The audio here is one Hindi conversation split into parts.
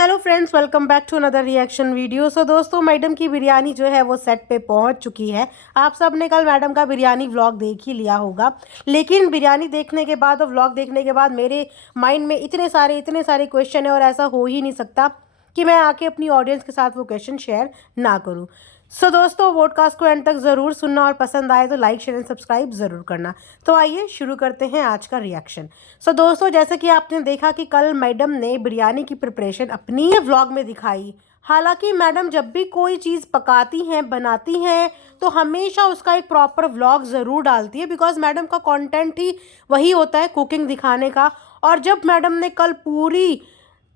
Hello friends, welcome back to another reaction video. So दोस्तों, मैडम की बिरयानी जो है वो सेट पे पहुंच चुकी है। आप सब ने कल मैडम का बिरयानी व्लॉग देख ही लिया होगा, लेकिन बिरयानी देखने के बाद और व्लॉग देखने के बाद मेरे माइंड में इतने सारे क्वेश्चन है और ऐसा हो ही नहीं सकता कि मैं आके अपनी ऑडियंस के साथ वो क्वेश्चन शेयर ना करूँ। सो दोस्तों, पॉडकास्ट को एंड तक ज़रूर सुनना और पसंद आए तो लाइक शेयर एंड सब्सक्राइब ज़रूर करना। तो आइए शुरू करते हैं आज का रिएक्शन। सो दोस्तों, जैसे कि आपने देखा कि कल मैडम ने बिरयानी की प्रिपरेशन अपनी व्लॉग में दिखाई। हालांकि मैडम जब भी कोई चीज़ पकाती हैं, बनाती हैं, तो हमेशा उसका एक प्रॉपर व्लॉग ज़रूर डालती है, बिकॉज मैडम का कंटेंट ही वही होता है, कुकिंग दिखाने का। और जब मैडम ने कल पूरी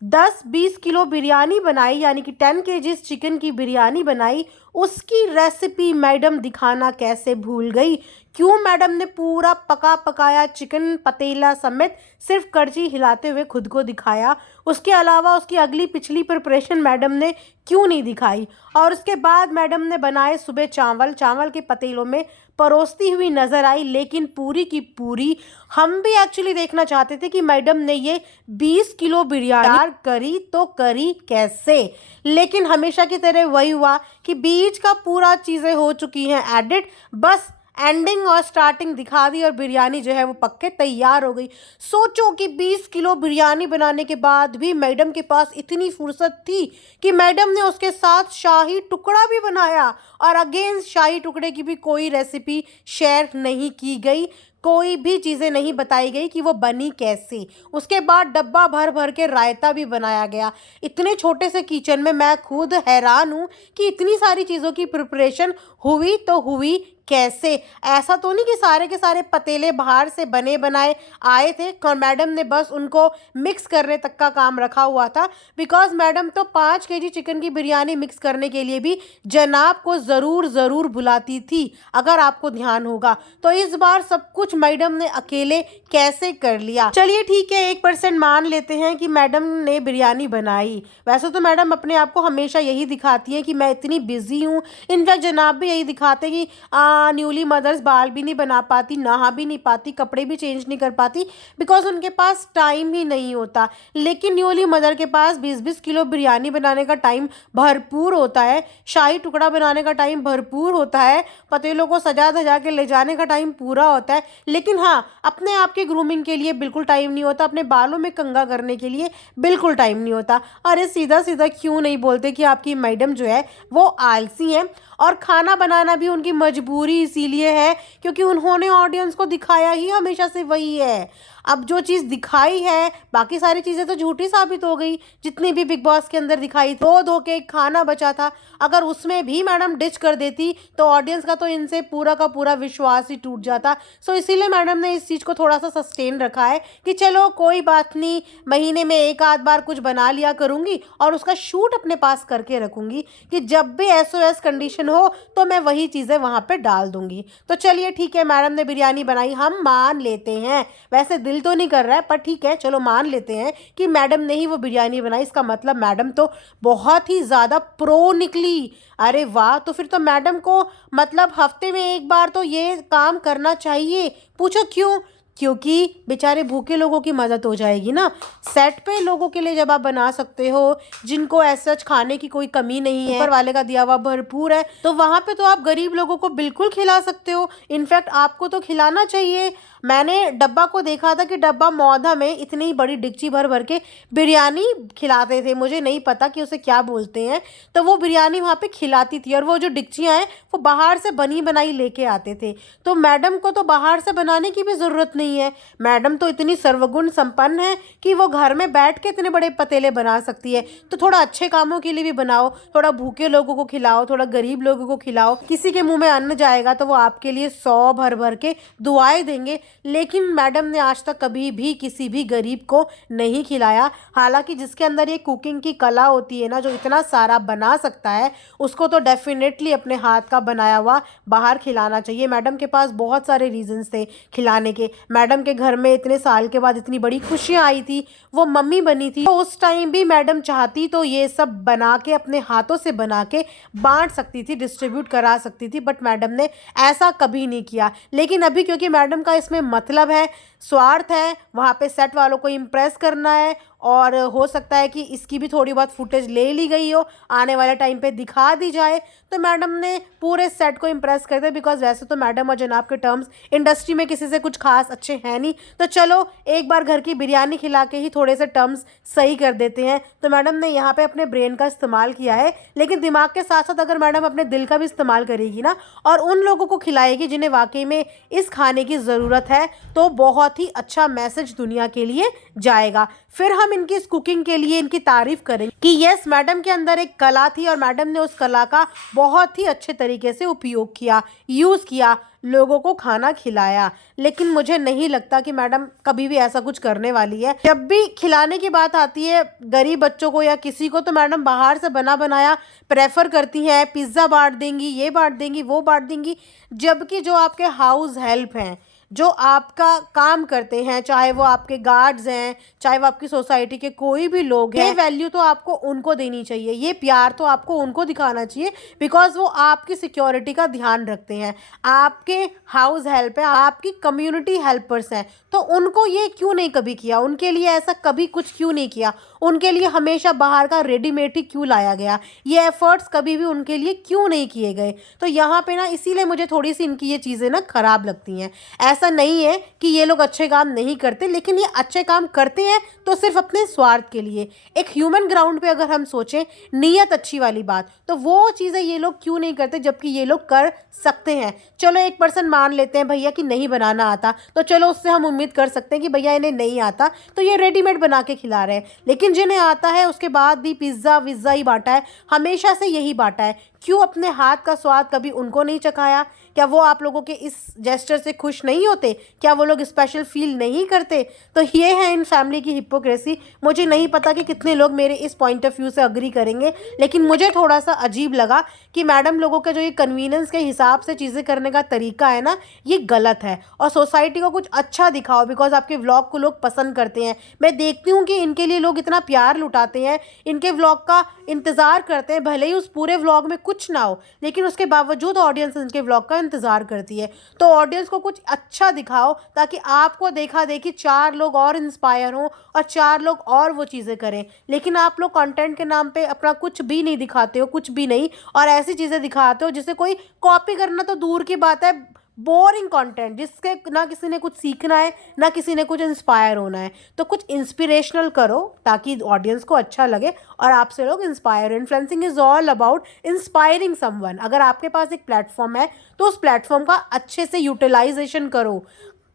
10-20 किलो बिरयानी बनाई, यानी कि 10 केजीज चिकन की बिरयानी बनाई, उसकी रेसिपी मैडम दिखाना कैसे भूल गई? क्यों मैडम ने पूरा पका पकाया चिकन पतीला समेत सिर्फ कड़छी हिलाते हुए खुद को दिखाया? उसके अलावा उसकी अगली पिछली प्रिपरेशन मैडम ने क्यों नहीं दिखाई? और उसके बाद मैडम ने बनाए सुबह चावल के पतीलों में परोसती हुई नज़र आई, लेकिन पूरी की पूरी हम भी एक्चुअली देखना चाहते थे कि मैडम ने ये 20 किलो बिरयानी करी तो करी कैसे। लेकिन हमेशा की तरह वही हुआ कि बीच का पूरा चीज़ें हो चुकी हैं एडिट, बस एंडिंग और स्टार्टिंग दिखा दी और बिरयानी जो है वो पक्के तैयार हो गई। सोचो कि 20 किलो बिरयानी बनाने के बाद भी मैडम के पास इतनी फुर्सत थी कि मैडम ने उसके साथ शाही टुकड़ा भी बनाया, और अगेन शाही टुकड़े की भी कोई रेसिपी शेयर नहीं की गई, कोई भी चीज़ें नहीं बताई गई कि वो बनी कैसे। उसके बाद डब्बा भर भर के रायता भी बनाया गया। इतने छोटे से किचन में मैं खुद हैरान हूँ कि इतनी सारी चीज़ों की प्रिपरेशन हुई तो हुई कैसे। ऐसा तो नहीं कि सारे के सारे पतीले बाहर से बने बनाए आए थे और मैडम ने बस उनको मिक्स करने तक का काम रखा हुआ था, बिकॉज मैडम तो 5 केजी चिकन की बिरयानी मिक्स करने के लिए भी जनाब को ज़रूर बुलाती थी, अगर आपको ध्यान होगा। तो इस बार सब कुछ मैडम ने अकेले कैसे कर लिया? चलिए ठीक है, 1% मान लेते हैं कि मैडम ने बिरयानी बनाई। वैसे तो मैडम अपने आप को हमेशा यही दिखाती है कि मैं इतनी बिजी हूँ। इनफैक्ट जनाब भी यही दिखाते कि न्यूली मदर्स बाल भी नहीं बना पाती, नहा भी नहीं पाती, कपड़े भी चेंज नहीं कर पाती, बिकॉज उनके पास टाइम ही नहीं होता। लेकिन न्यूली मदर के पास 20-20 किलो बिरयानी बनाने का टाइम भरपूर होता है, शाही टुकड़ा बनाने का टाइम भरपूर होता है, पतीलों को सजा धजा के ले जाने का टाइम पूरा होता है। लेकिन हाँ, अपने आप के ग्रूमिंग के लिए बिल्कुल टाइम नहीं होता, अपने बालों में कंघा करने के लिए बिल्कुल टाइम नहीं होता। अरे सीधा सीधा क्यों नहीं बोलते कि आपकी मैडम जो है वो आलसी हैं? और खाना बनाना भी उनकी मजबूरी इसीलिए है क्योंकि उन्होंने ऑडियंस को दिखाया ही हमेशा से वही है। अब जो चीज़ दिखाई है, बाकी सारी चीज़ें तो झूठी साबित हो गई। जितनी भी बिग बॉस के अंदर दिखाई, धो के एक खाना बचा था, अगर उसमें भी मैडम डिच कर देती तो ऑडियंस का तो इनसे पूरा का पूरा विश्वास ही टूट जाता। सो इसीलिए मैडम ने इस चीज़ को थोड़ा सा सस्टेन रखा है कि चलो कोई बात नहीं, महीने में एक आध बार कुछ बना लिया करूँगी और उसका शूट अपने पास करके रखूँगी कि जब भी SOS कंडीशन हो तो मैं वही चीज़ें वहाँ पे डाल दूँगी। तो चलिए ठीक है, मैडम ने बिरयानी बनाई, हम मान लेते हैं। वैसे दिल तो नहीं कर रहा है, पर ठीक है, चलो मान लेते हैं कि मैडम ने ही वो बिरयानी बनाई। इसका मतलब मैडम तो बहुत ही ज़्यादा प्रो निकली। अरे वाह! तो फिर तो मैडम को मतलब हफ्ते में एक बार तो ये काम करना चाहिए। पूछो क्यों? क्योंकि बेचारे भूखे लोगों की मदद हो जाएगी ना। सेट पे लोगों के लिए जब आप बना सकते हो जिनको ऐसा खाने की कोई कमी नहीं है, ऊपर वाले का दिया हुआ भरपूर है, तो वहाँ पे तो आप गरीब लोगों को बिल्कुल खिला सकते हो। इनफैक्ट आपको तो खिलाना चाहिए। मैंने डब्बा को देखा था कि डब्बा मौधा में इतनी बड़ी डिक्ची भर भर के बिरयानी खिलाते थे, मुझे नहीं पता कि उसे क्या बोलते हैं। तो वो बिरयानी वहाँ पे खिलाती थी और वो जो डिक्चियाँ हैं वो बाहर से बनी बनाई लेके आते थे। तो मैडम को तो बाहर से बनाने की भी ज़रूरत नहीं है। मैडम तो इतनी सर्वगुण संपन्न है कि वो घर में बैठ के इतने बड़े पतीले बना सकती है। तो थोड़ा अच्छे कामों के लिए भी बनाओ, थोड़ा भूखे लोगों को खिलाओ, थोड़ा गरीब लोगों को खिलाओ। किसी के मुंह में अन्न जाएगा तो वो आपके लिए 100 भर भर के दुआएं देंगे। लेकिन मैडम ने आज तक कभी भी किसी भी गरीब को नहीं खिलाया। हालांकि जिसके अंदर ये कुकिंग की कला होती है ना, जो इतना सारा बना सकता है, उसको तो डेफिनेटली अपने हाथ का बनाया हुआ बाहर खिलाना चाहिए। मैडम के पास बहुत सारे रीजंस थे खिलाने के। मैडम के घर में इतने साल के बाद इतनी बड़ी खुशियाँ आई थी, वो मम्मी बनी थी, तो उस टाइम भी मैडम चाहती तो ये सब बना के अपने हाथों से बना के बांट सकती थी, डिस्ट्रीब्यूट करा सकती थी, बट मैडम ने ऐसा कभी नहीं किया। लेकिन अभी क्योंकि मैडम का इसमें मतलब है, स्वार्थ है, वहाँ पे सेट वालों को इम्प्रेस करना है और हो सकता है कि इसकी भी थोड़ी बहुत फुटेज ले ली गई हो, आने वाले टाइम पे दिखा दी जाए। तो मैडम ने पूरे सेट को इम्प्रेस कर दिया, बिकॉज वैसे तो मैडम और जनाब के टर्म्स इंडस्ट्री में किसी से कुछ खास अच्छे हैं नहीं। तो चलो एक बार घर की बिरयानी खिला के ही थोड़े से टर्म्स सही कर देते हैं। तो मैडम ने यहाँ पे अपने ब्रेन का इस्तेमाल किया है, लेकिन दिमाग के साथ साथ अगर मैडम अपने दिल का भी इस्तेमाल करेगी ना और उन लोगों को खिलाएगी जिन्हें वाकई में इस खाने की ज़रूरत है, तो बहुत ही अच्छा मैसेज दुनिया के लिए जाएगा। फिर हम इनकी इस कुकिंग के लिए इनकी तारीफ करेंगे कि यस, मैडम के अंदर एक कला थी और मैडम ने उस कला का बहुत ही अच्छे तरीके से उपयोग किया, यूज़ किया, लोगों को खाना खिलाया। लेकिन मुझे नहीं लगता कि मैडम कभी भी ऐसा कुछ करने वाली है। जब भी खिलाने की बात आती है गरीब बच्चों को या किसी को, तो मैडम बाहर से बना बनाया प्रेफर करती हैं, पिज़्ज़ा बांट देंगी, ये बांट देंगी, वो बांट देंगी। जबकि जो आपके हाउस हेल्प हैं, जो आपका काम करते हैं, चाहे वो आपके गार्ड्स हैं, चाहे वो आपकी सोसाइटी के कोई भी लोग हैं, ये वैल्यू तो आपको उनको देनी चाहिए, ये प्यार तो आपको उनको दिखाना चाहिए, बिकॉज वो आपकी सिक्योरिटी का ध्यान रखते हैं, आपके हाउस हेल्प है, आपकी कम्युनिटी हेल्पर्स हैं। तो उनको ये क्यों नहीं कभी किया, उनके लिए ऐसा कभी कुछ क्यों नहीं किया, उनके लिए हमेशा बाहर का रेडीमेड ही क्यों लाया गया, ये एफर्ट्स कभी भी उनके लिए क्यों नहीं किए गए। तो यहाँ पे ना इसीलिए मुझे थोड़ी सी इनकी ये चीज़ें ना ख़राब लगती हैं। ऐसा नहीं है कि ये लोग अच्छे काम नहीं करते, लेकिन ये अच्छे काम करते हैं तो सिर्फ अपने स्वार्थ के लिए। एक ह्यूमन ग्राउंड पे अगर हम सोचें, नीयत अच्छी वाली बात, तो वो चीज़ें ये लोग क्यों नहीं करते जबकि ये लोग कर सकते हैं। चलो एक पर्सन मान लेते हैं भैया कि नहीं बनाना आता, तो चलो उससे हम उम्मीद कर सकते हैं कि भैया इन्हें नहीं आता तो ये रेडीमेड बना के खिला रहे हैं। लेकिन जिन्हें आता है उसके बाद भी पिज़्ज़ा विज़्ज़ा ही बांटा है, हमेशा से यही बांटा है, क्यों अपने हाथ का स्वाद कभी उनको नहीं चखाया? क्या वो आप लोगों के इस जेस्चर से खुश नहीं होते? क्या वो लोग स्पेशल फील नहीं करते? तो ये है इन फैमिली की हिपोक्रेसी। मुझे नहीं पता कि कितने लोग मेरे इस पॉइंट ऑफ व्यू से अग्री करेंगे, लेकिन मुझे थोड़ा सा अजीब लगा कि मैडम लोगों के जो ये कन्वीनियंस के हिसाब से चीज़ें करने का तरीका है ना, ये गलत है। और सोसाइटी को कुछ अच्छा दिखाओ, बिकॉज आपके व्लॉग को लोग पसंद करते हैं। मैं देखती हूँ कि इनके लिए लोग इतना प्यार लुटाते हैं, इनके व्लॉग का इंतज़ार करते हैं, भले ही उस पूरे व्लॉग में कुछ ना हो, लेकिन उसके बावजूद ऑडियंस इनके व्लॉग का इंतज़ार करती है। तो ऑडियंस को कुछ अच्छा दिखाओ ताकि आपको देखा देखी 4 लोग और इंस्पायर हों और 4 लोग और वो चीज़ें करें। लेकिन आप लोग कंटेंट के नाम पे अपना कुछ भी नहीं दिखाते हो, कुछ भी नहीं, और ऐसी चीज़ें दिखाते हो जिसे कोई कॉपी करना तो दूर की बात है, बोरिंग कंटेंट जिसके ना किसी ने कुछ सीखना है ना किसी ने कुछ इंस्पायर होना है। तो कुछ इंस्पिरेशनल करो ताकि ऑडियंस को अच्छा लगे और आपसे लोग इंस्पायर हो। Influencing is all about inspiring someone. अगर आपके पास एक प्लेटफॉर्म है तो उस प्लेटफॉर्म का अच्छे से यूटिलाइजेशन करो।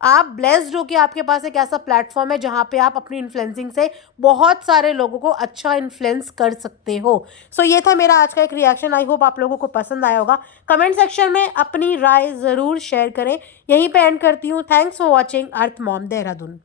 आप ब्लेस्ड हो कि आपके पास एक ऐसा प्लेटफॉर्म है जहाँ पे आप अपनी इन्फ्लुएंसिंग से बहुत सारे लोगों को अच्छा इन्फ्लुएंस कर सकते हो। सो ये था मेरा आज का एक रिएक्शन। आई होप आप लोगों को पसंद आया होगा। कमेंट सेक्शन में अपनी राय ज़रूर शेयर करें। यहीं पे एंड करती हूँ। Thanks for watching earth mom Dehradun.